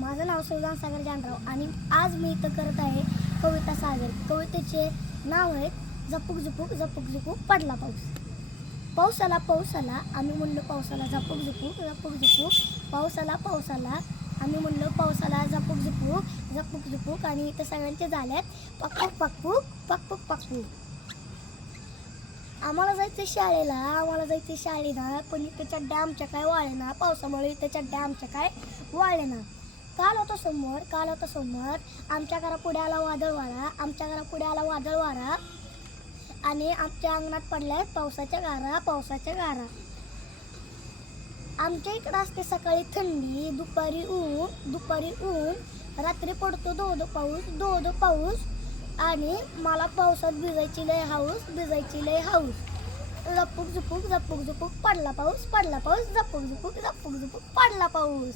माझं नाव सुलतान सागर जानराव आणि आज मी इथं करत आहे कविता सागर. कवितेचे नाव आहे झपुक झुपुक झपुक झुपुक पडला पाऊस. पाऊस आला आम्ही म्हणलो पावसाला झपुक झुपुक झपुक झुपुक. पाऊस आला आम्ही म्हणलो पावसाला झपुक झुपुक झपुक झुपुक. आणि इथं सगळ्यांचे झाल्यात पकपूक पकपूक पकपूक पकपूक. आम्हाला जायचं शाळेला पण इथे चड्ड्या आमच्या काय वाळेना. पावसामुळे इथे चड्ड्या आमच्या काय वाळेना. काल होता सोमवार आमच्या घरापुढे आला वादळ वारा आणि आमच्या अंगणात पडल्यात पावसाच्या गारा. आमच्या इकडं असते सकाळी थंडी, दुपारी ऊन, रात्री पडतो धो पाऊस. आणि मला पावसात भिजायची लय हाऊस. झपुक झुपुक पडला पाऊस झपुक झुपुक पडला पाऊस.